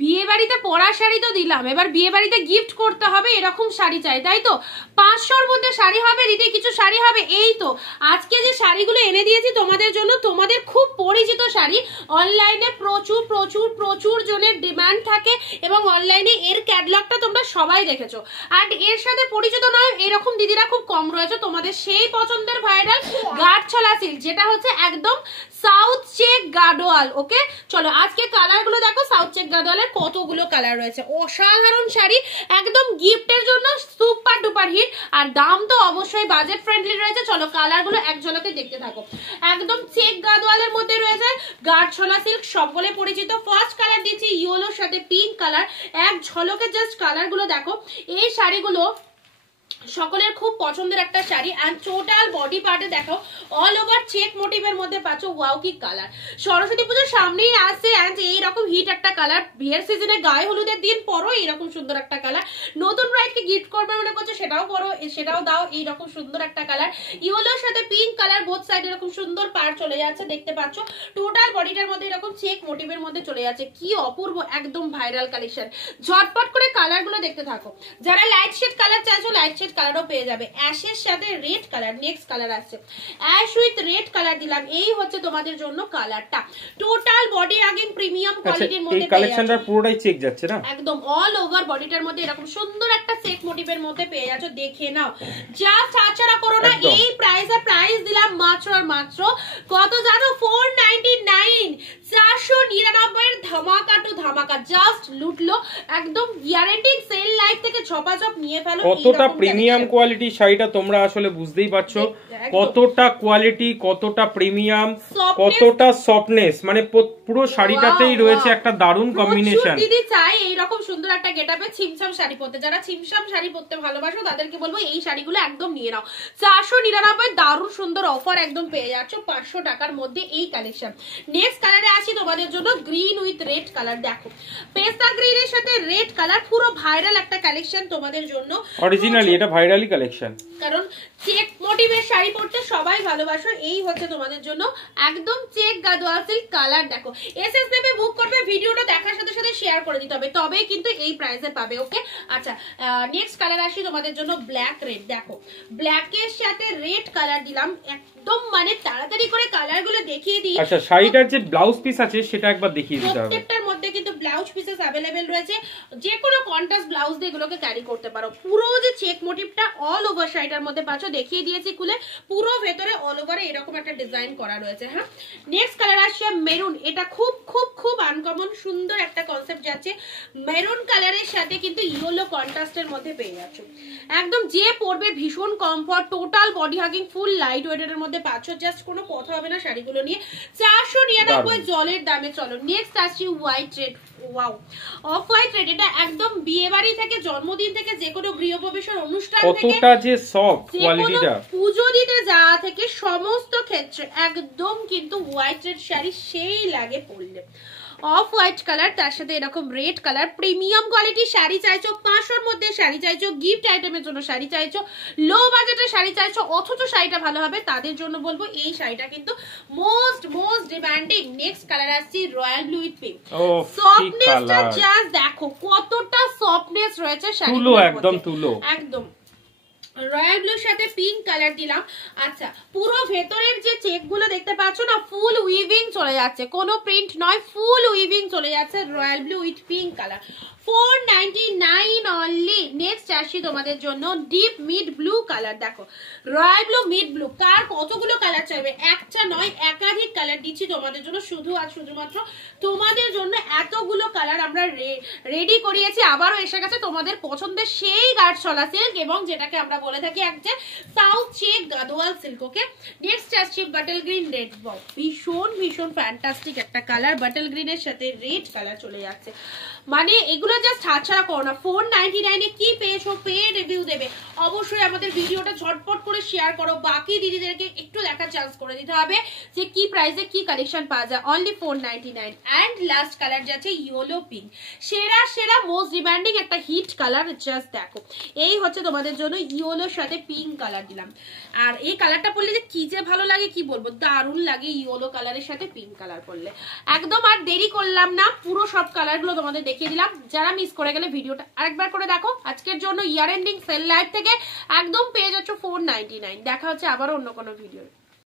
বিয়ে বাড়িতে পরা শাড়ি তো দিলাম, এবার বিয়ে বাড়িতে গিফট করতে হবে এরকম শাড়ি চাই, তাই তো? 500-র মধ্যে শাড়ি হবে, দিদি কিছু শাড়ি হবে। এই তো আজকে যে শাড়িগুলো এনে দিয়েছি তোমাদের জন্য, তোমাদের খুব পরিচিত শাড়ি। অনলাইনে প্রচুর প্রচুর প্রচুর জনের ডিমান্ড থাকে এবং অনলাইনে এর ক্যাটালগটা তোমরা সবাই দেখেছো। আর এর সাথে পরিচিত নয় এরকম দিদিরা খুব কম রয়েছে। তোমাদের সেই পছন্দের ভাইরাল গাঢ়ছলা সিল্ক, যেটা হচ্ছে একদম সাউথ চেক গাডোয়াল। ওকে চলো আজকে কালারগুলো দেখো। সাউথ চেক গাডোয়ালের কতগুলো কালার রয়েছে, অসাধারণ শাড়ি, একদম গিফটের জন্য সুপার ডুপার হিট। আর দাম তো অবশ্যই বাজেট ফ্রেন্ডলি রয়েছে। চলো কালারগুলো এক ঝলকে দেখতে থাকো। একদম চেক গাডোয়ালের মধ্যে রয়েছে গাঢ়ছলা সিল্ক, সকলে পরিচিত। ফার্স্ট কালার দিচ্ছি ইয়েলোর সাথে পিঙ্ক কালার, এক ঝলকে জাস্ট কালারগুলো দেখো। এই শাড়িগুলো সকলের খুব পছন্দের একটা শাড়ি। এন্ড টোটাল বডি পার্টে দেখো অল ওভার চেক মোটিভের মধ্যে পাচ্ছ। ওয়াও কি কালার! সরস্বতী পুজোর সামনেই আসছে এন্ড এইরকম হিট একটা কালার, বিয়ের সিজনে গায়ে হলুদের দিন পরো এইরকম সুন্দর একটা কালার। নতুন ব্রাইডকে গিফট করবে মনে করছো সেটাও পরো, সেটাও দাও। এইরকম সুন্দর একটা কালার, ইয়েলোর সাথে পিঙ্ক কালার, বোথ সাইড এরকম সুন্দর পার্ট চলে যাচ্ছে, দেখতে পাচ্ছ। টোটাল বডিটার মধ্যে এরকম চেক মোটিভের মধ্যে চলে যাচ্ছে, কি অপূর্ব, একদম ভাইরাল কালেকশন। ঝটপট করে কালারগুলো দেখতে থাকো। যারা লাইট শেড কালার চাইছো লাইট শেড কালারও পেয়ে যাবে। অ্যাশের সাথে রেড কালার, নেক্সট কালার আসছে অ্যাশ উইথ রেড কালার দিলাম। এই হচ্ছে তোমাদের জন্য কালারটা। টোটাল বডি রাগিং প্রিমিয়াম কোয়ালিটির মধ্যে, এই কালেকশনটা পুরোটাই চেক যাচ্ছে না, একদম অল ওভার বডিটার মধ্যে এরকম সুন্দর একটা চেক মোটিভের মধ্যে পেয়ে যাচ্ছ। দেখে নাও, জাস্ট ছাড়া করো না। এই প্রাইসে প্রাইস দিলাম মাত্র আর মাত্র কত জানো? 499, 499 এর ধামাকা টু ধামাকা, জাস্ট লুটলো একদম। গ্যারান্টি সেল লাইফ থেকে ঝপাঝপ নিয়ে ফেলো। কতটা প্রিমিয়াম কোয়ালিটি শাড়িটা তোমরা আসলে বুঝতেই পারছো, কতটা কোয়ালিটি, কতটা প্রিমিয়াম, কতটা সফটনেস, মানে পুরো শাড়িটাতেই রয়েছে একটা দারুণ কম্বিনেশন। দিদি চাই এইরকম সুন্দর একটা গেটআপে ছিমছাম শাড়ি পরতে, যারা ছিমছাম শাড়ি পরতে ভালোবাসো তাদেরকে বলবো এই শাড়িগুলো একদম নিয়ে নাও। 499 দারুণ সুন্দর অফার একদম পেয়ে যাচ্ছ 500 টাকার মধ্যে এই কালেকশন। নেক্সট কালারে আসি তোমাদের জন্য, গ্রিন উইথ রেড কালার। দেখো পেস্তা গ্রিনের সাথে রেড কালার, পুরো ভাইরাল একটা কালেকশন তোমাদের জন্য। অরিজিনালি এটা ভাইরালি কালেকশন, কারণ চেক মোটিভের শাড়ি পরতে সবাই ভালোবাসো। এই হচ্ছে তোমাদের জন্য একদম চেক গাদোয়াল সিল্ক কালার। দেখো এসএস দেবে, বুক করবে, ভিডিওটা দেখার সাথে সাথে শেয়ার করে দিতে হবে, তবে কিন্তু এই প্রাইসে পাবে। ওকে আচ্ছা নেক্সট কালার আসি তোমাদের জন্য, ব্ল্যাক রেড। দেখো ব্ল্যাকের সাথে রেড কালার দিলাম, একদম মানে তাড়াতাড়ি করে কালারগুলো দেখিয়ে দিই। আচ্ছা শাড়িটার যে ব্লাউজ পিস আছে সেটা একবার দেখিয়ে দিতে হবে। প্রত্যেকটার মধ্যে কিন্তু ব্লাউজ পিসেস अवेलेबल রয়েছে, যে কোনো কন্ট্রাস্ট ব্লাউজ দিয়ে এগুলোকে ক্যারি করতে পারো। পুরো যে চেক মোটিভটা অল ওভার শাড়িটার মধ্যে পাচ্ছ, দেখিয়ে দিয়েছি খুলে। পুরো ভেতরে অল ওভারে এরকম একটা ডিজাইন করা রয়েছে। হ্যাঁ নেক্সট কালার আসছে মেরুন। এটা খুব খুব খুব আনকমন সুন্দর একটা কনসেপ্ট যাচ্ছে। মেরুন কালারের সাথে কিন্তু ইয়েলো কন্ট্রাস্টের মধ্যে পেয়ে যাচ্ছ, একদম যে পরবে ভীষণ কমফর্ট। টোটাল বডি হাগিং ফুল লাইট ওয়েটের মধ্যে পাচ্ছ, জাস্ট কোনো কথা হবে না শাড়িগুলো নিয়ে। 499 জলের দামে। চলো নেক্সট আসছি white red. Wow off white red, এটা একদম বিয়ে বাড়ি থেকে, জন্মদিন থেকে, যে কোনো গৃহপ্রবেশের অনুষ্ঠান থেকে, কতটা যে সফট কোয়ালিটিটা, পুজো দিতে যাওয়া থেকে সমস্ত ক্ষেত্রে একদম কিন্তু হোয়াইট রেড শাড়ি সেই লাগে পরলে। অফ হোয়াইট কালার, তার সাথে এরকম red colour, premium quality sari চাইছো, 500-র মধ্যে শাড়ি চাইছো, গিফট আইটেমের জন্য শাড়ি চাইছো, লো বাজেটের শাড়ি চাইছো অথচ শাড়িটা ভালো হবে, তাদের জন্য বলবো এই শাড়িটা কিন্তু মোস্ট ডিমান্ডিং। নেক্সট কালার আসছে রয়্যাল ব্লু উইথ পিঙ্ক। সফটনেসটা জাস্ট দেখো কতটা সফটনেস রয়েছে শাড়িগুলোর মধ্যে, একদম তুলো, একদম রয়্যাল ব্লুর সাথে পিঙ্ক কালার দিলাম। আচ্ছা পুরো ভেতরের যে চেক গুলো দেখতে পাচ্ছ না, ফুল উইভিং চলে যাচ্ছে, কোনো প্রিন্ট নয়, ফুল উইভিং চলে যাচ্ছে। Royal blue with pink colour, 499 only. Next আসি তোমাদের জন্য ডিপ মিড ব্লু কালার। দেখো রয়্যাল ব্লু মিড ব্লু, কার কতগুলো কালার চাইবে, একটা নয় একাধিক কালার দিচ্ছি তোমাদের জন্য, শুধু আর শুধুমাত্র তোমাদের জন্য এতগুলো কালার আমরা রেডি করিয়েছি। আবারও এসে গেছে তোমাদের পছন্দের সেই গাঢ়ছলা সিল্ক, এবং যেটাকে আমরা বলে থাকি একটা south check Gadwal silk. Okay next আসছে বাটল গ্রিন রেড। ভীষণ ফ্যান্টাস্টিক একটা কালার, বাটল গ্রিনের সাথে রেড কালার চলে যাচ্ছে, মানে এগুলো জাস্ট হাতছাড়া করো না। 499 এ কি পেয়েছো, পেয়ে রিভিউ দেবে অবশ্যই। আমাদের ভিডিওটা ঝটপট করে শেয়ার করো, বাকি দিদিদেরকে একটু দেখার চান্স করে দিতে হবে যে কি প্রাইসে কি কালেকশন পাওয়া যায়। অনলি 499। এন্ড লাস্ট কালার যাচ্ছে ইয়েলো পিঙ্ক, সেরা মোস্ট ডিমান্ডিং একটা হিট কালার। জাস্ট দেখো এই হচ্ছে তোমাদের জন্য ইয়েলোর সাথে পিঙ্ক কালার দিলাম। আর এই কালারটা পরলে যে কি যে ভালো লাগে কি বলবো, দারুণ লাগে ইয়েলো কালারের সাথে পিঙ্ক কালার পরলে। একদম আর দেরি করলাম না, পুরো সব কালারগুলো তোমাদের দেখিয়ে দিলাম। যারা মিস করে গেলে ভিডিওটা আরেকবার করে দেখো। আজকের জন্য ইয়ার এন্ডিং সেল লাইভ থেকে একদম পেয়ে যাচ্ছ 499। দেখা হচ্ছে আবার অন্য কোনো ভিডিও।